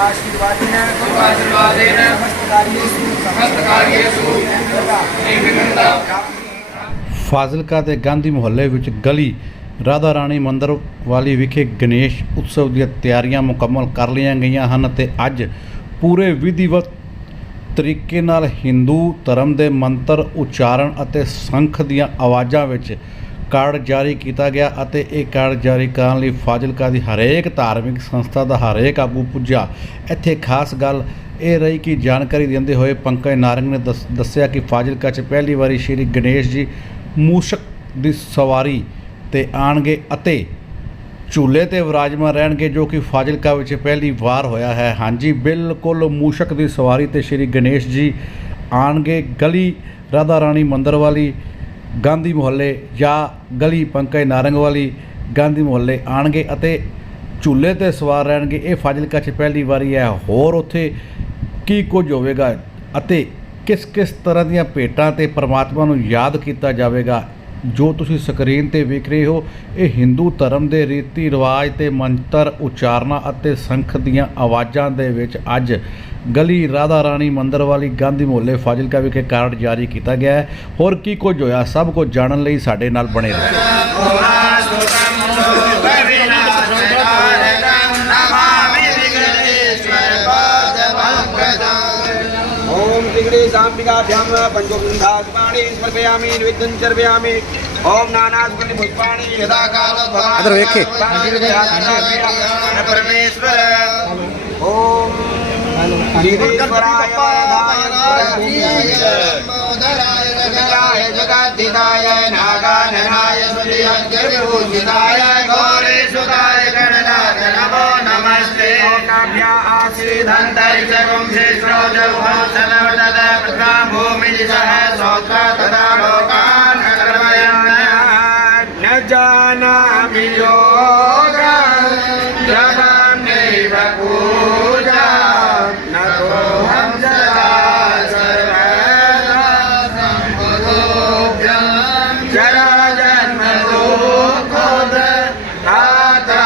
आशीर्वादेन आशीर्वादेन समस्तकार्येषु समस्तकार्येषु निर्विघ्नता ਫਾਜ਼ਿਲਕਾ ਦੇ ਗਾਂਧੀ ਮੁਹੱਲੇ ਵਿੱਚ ਗਲੀ ਰਾਧਾ ਰਾਣੀ ਮੰਦਿਰ ਵਾਲੀ ਵਿਖੇ ਗਣੇਸ਼ ਉਤਸਵ ਦੀਆਂ ਤਿਆਰੀਆਂ ਮੁਕੰਮਲ ਕਰ ਲਈਆਂ ਗਈਆਂ ਹਨ ਤੇ ਅੱਜ ਪੂਰੇ ਵਿਧੀਵਤ ਤਰੀਕੇ ਨਾਲ ਹਿੰਦੂ ਧਰਮ ਦੇ ਮੰਤਰ ਉਚਾਰਨ ਅਤੇ ਸੰਖ ਦੀਆਂ ਆਵਾਜ਼ਾਂ ਵਿੱਚ ਕਾਰਡ ਜਾਰੀ ਕੀਤਾ ਗਿਆ ਅਤੇ ਇਹ ਕਾਰਡ ਜਾਰੀ ਕਰਨ ਲਈ ਫਾਜ਼ਿਲਕਾ ਦੀ ਹਰੇਕ ਧਾਰਮਿਕ ਸੰਸਥਾ ਦਾ ਹਰੇਕ ਆਗੂ ਪੁੱਜਾ ਇੱਥੇ ਖਾਸ ਗੱਲ ਇਹ ਰਹੀ ਕਿ ਜਾਣਕਾਰੀ ਦਿੰਦੇ ਹੋਏ ਪੰਕਜ ਨਾਰੰਗ ਨੇ ਦੱਸ- ਦੱਸਿਆ ਕਿ ਫਾਜ਼ਿਲਕਾ 'ਚ ਪਹਿਲੀ ਵਾਰੀ ਸ਼੍ਰੀ ਗਣੇਸ਼ ਜੀ ਮੂਸ਼ਕ ਦੀ ਸਵਾਰੀ ਤੇ ਆਣਗੇ ਅਤੇ ਝੂਲੇ ਤੇ ਵਿਰਾਜਮਾਨ ਰਹਿਣਗੇ ਜੋ ਕਿ ਫਾਜ਼ਿਲਕਾ ਵਿੱਚ ਪਹਿਲੀ ਵਾਰ ਹੋਇਆ ਹੈ। ਹਾਂਜੀ, ਬਿਲਕੁਲ ਮੂਸ਼ਕ ਦੀ ਸਵਾਰੀ ਤੇ ਸ਼੍ਰੀ ਗਣੇਸ਼ ਜੀ ਆਣਗੇ ਗਲੀ ਰਾਧਾ ਰਾਣੀ ਮੰਦਰ ਵਾਲੀ ਗਾਂਧੀ ਮੁਹੱਲੇ ਜਾਂ ਗਲੀ ਪੰਕਜ ਨਾਰੰਗ ਵਾਲੀ ਗਾਂਧੀ ਮੁਹੱਲੇ ਆਣਗੇ ਅਤੇ ਝੂਲੇ ਤੇ ਸਵਾਰ ਰਹਿਣਗੇ। ਇਹ ਫਾਜ਼ਿਲਕਾ 'ਚ ਪਹਿਲੀ ਵਾਰੀ ਹੈ। ਹੋਰ ਉੱਥੇ ਕੀ ਕੁਝ ਹੋਵੇਗਾ ਅਤੇ ਕਿਸ ਕਿਸ ਤਰ੍ਹਾਂ ਦੀਆਂ ਭੇਟਾਂ ਤੇ ਪਰਮਾਤਮਾ ਨੂੰ ਯਾਦ ਕੀਤਾ ਜਾਵੇਗਾ? ਜੋ ਤੁਸੀਂ ਸਕਰੀਨ ਤੇ ਵੇਖ ਰਹੇ ਹੋ, ਇਹ ਹਿੰਦੂ ਧਰਮ ਦੇ ਰੀਤੀ ਰਿਵਾਜ ਤੇ ਮੰਤਰ ਉਚਾਰਨਾ ਅਤੇ ਸੰਖ ਦੀਆਂ ਆਵਾਜ਼ਾਂ ਦੇ ਵਿੱਚ ਅੱਜ ਗਲੀ ਰਾਧਾ ਰਾਣੀ ਮੰਦਰ ਵਾਲੀ ਗਾਂਧੀ ਮੁਹੱਲੇ ਫਾਜ਼ਿਲਕਾ ਵਿਖੇ ਕਾਰਡ ਜਾਰੀ ਕੀਤਾ ਗਿਆ ਹੈ। ਹੋਰ ਕੀ ਕੁਝ ਹੋਇਆ, ਸਭ ਕੁਝ ਜਾਣਨ ਲਈ ਸਾਡੇ ਨਾਲ ਬਣੇ ਰਹੋ। वेङ्कटेशाम्बिकाभ्यां पञ्चगुन्धादिपाणि समर्पयामि चर्पयामी। ओम ॐ पुष्पाणी यदा कालो परमेश्वर। ॐ गिरीश्वराय जगद्धिताय नागाननाय श्रीहङ्करभूषिताय गौरेश्वराय गणनाथ नमो नमस्ते। धन्तरिचकुंशेश्वर सः सोऽत्र तदा लोकान् अकर्मयन् न जानामि योगैव पूजा न सोऽहं सदा सर्वदा सम्भोभ्यं जरा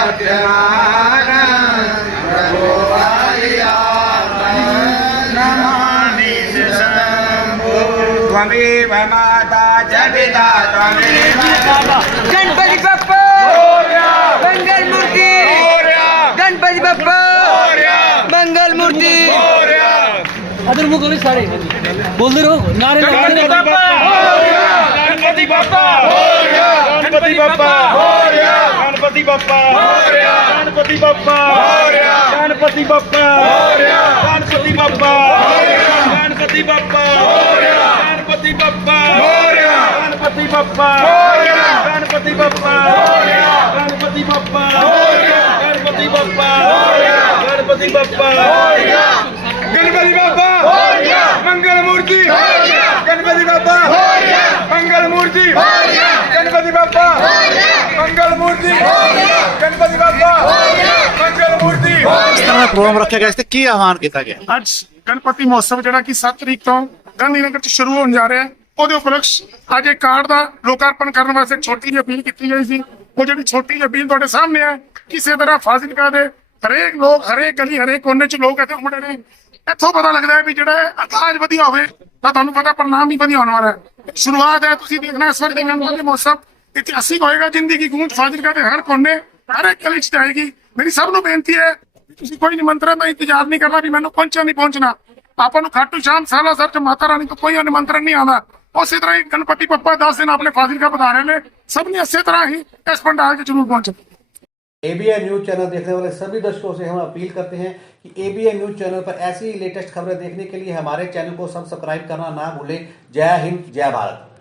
जन्मलोकोदताभ्यमान त्वमेव माता च पिता त्वमेव गणपती बाप्पा मंगल मूर्ती गणपती बाप्पा मंगल मूर्ती अदर मुख वाले सारे बोलते रहो नारे गणपति बाप्पा गणपति बाप्पा गणपति बाप्पा गणपति बाप्पा गणपति बाप्पा गणपति बाप्पा गणपति बाप्पा ਗਣਪਤੀ ਬੱਪਾ ਮੋਰਿਆ ਗਣਪਤੀ ਬੱਪਾ ਮੋਰਿਆ ਗਣਪਤੀ ਬੱਪਾ ਮੋਰਿਆ ਗਣਪਤੀ ਬੱਪਾ ਮੋਰਿਆ ਗਣਪਤੀ ਬੱਪਾ ਮੋਰਿਆ ਗਣਪਤੀ ਬੱਪਾ ਮੋਰਿਆ ਗਣਪਤੀ ਬੱਪਾ ਮੋਰਿਆ ਗਣਪਤੀ ਬੱਪਾ ਮੋਰਿਆ ਮੰਗਲ ਮੂਰਤੀ ਮੋਰਿਆ ਗਣਪਤੀ ਬੱਪਾ ਮੋਰਿਆ ਮੰਗਲ ਮੂਰਤੀ ਮੋਰਿਆ ਗਣਪਤੀ ਬੱਪਾ ਮੋਰਿਆ ਮੰਗਲ ਮੂਰਤੀ ਇਸ ਤਰ੍ਹਾਂ ਦਾ ਪ੍ਰੋਗਰਾਮ ਰੱਖਿਆ ਗਿਆ ਇਸ ਤੇ ਕੀ ਆਹਾਨ ਕੀਤਾ ਗਿਆ? ਅੱਜ ਗਣਪਤੀ ਮਹੋਤਸਵ ਜਿਹੜਾ ਕਿ 7 ਤਰੀਕ ਤੋਂ ਗਾਂਧੀ ਨਗਰ 'ਚ ਸ਼ੁਰੂ ਹੋਣ ਜਾ ਰਿਹਾ ਹੈ। ਉਹਦੇ ਉਪਲਕਸ਼ ਅੱਜ ਇੱਕ ਕਾਰਡ ਦਾ ਲੋਕਾਰਪਣ ਕਰਨ ਵਾਸਤੇ ਛੋਟੀ ਜਿਹੀ ਅਪੀਲ ਕੀਤੀ ਗਈ ਸੀ। ਉਹ ਜਿਹੜੀ ਛੋਟੀ ਜਿਹੀ ਅਪੀਲ ਤੁਹਾਡੇ ਸਾਹਮਣੇ ਹੈ, ਕਿਸੇ ਤਰ੍ਹਾਂ ਫਾਜ਼ਿਲਕਾ ਦੇ ਹਰੇਕ ਲੋਕ, ਹਰੇਕ ਗਲੀ, ਹਰੇਕ ਕੋਨੇ 'ਚ ਲੋਕ ਇੱਥੇ ਹੁੰਦੇ ਨੇ। ਇੱਥੋਂ ਪਤਾ ਲੱਗਦਾ ਹੈ ਵੀ ਜਿਹੜਾ ਅਕਾਜ ਵਧੀਆ ਹੋਵੇ, ਤਾਂ ਤੁਹਾਨੂੰ ਪਤਾ ਪਰਨਾਮ ਹੀ ਵਧੀਆ ਹੋਣ ਵਾਲਾ ਹੈ। ਸ਼ੁਰੂਆਤ ਹੈ, ਤੁਸੀਂ ਦੇਖਣਾ ਇਸ ਵਾਰ ਦੇ ਗਣਪਤੀ ਮਹੋਤਸਵ। ਇਤਿਹਾਸਿਕ ਹੋਏਗਾ ਜ਼ਿੰਦਗੀ ਗੂੰਜ ਫਾਜ਼ਿਲਕਾ ਦੇ ਹਰ ਕੋਨੇ ਹਰੇਕ ਗਲੀ 'ਚ ਜਾਏਗੀ। ਮੇਰੀ ਸਭ ਨੂੰ ਬੇਨਤੀ ਹੈ ਤੁਸੀਂ ਕੋਈ ਨਿਮੰਤਰਣ ਦਾ ਇੰਤਜ਼ਾਰ ਨਹੀਂ ਕਰਨਾ ਵੀ ਮੈਨੂੰ ਪਹੁੰਚਣਾ ਨਹੀਂ ਪਹੁੰਚਣਾ ਆਪਾਂ ਨੂੰ ਖਾਟੂ ਸ਼ਾਮ ਸਾਲਾ ਸਰ ਚ ਮਾਤਾ ਰਾਣੀ ਤੋਂ ਕੋਈ ਨਿਮੰਤਰਣ ਨਹੀਂ ਆਉਂਦਾ ਉਸੇ ਤਰ੍ਹਾਂ ਹੀ ਗਣਪਤੀ ਪੱਪਾ 10 ਦਿਨ ਆਪਣੇ ਫਾਜ਼ਿਲਕਾ ਬਤਾ ਰਹੇ ਨੇ ਸਭ ਨੇ ਇਸੇ ਤਰ੍ਹਾਂ ਹੀ ਇਸ ਪੰਡਾਲ 'ਚ ਜ਼ਰੂਰ ਪਹੁੰਚਣਾ एबीएन न्यूज चैनल देखने वाले सभी दर्शकों से हम अपील करते हैं कि एबीएन न्यूज चैनल पर ऐसी ही लेटेस्ट खबरें देखने के लिए हमारे चैनल को सब्सक्राइब करना ना भूलें जय हिंद जय भारत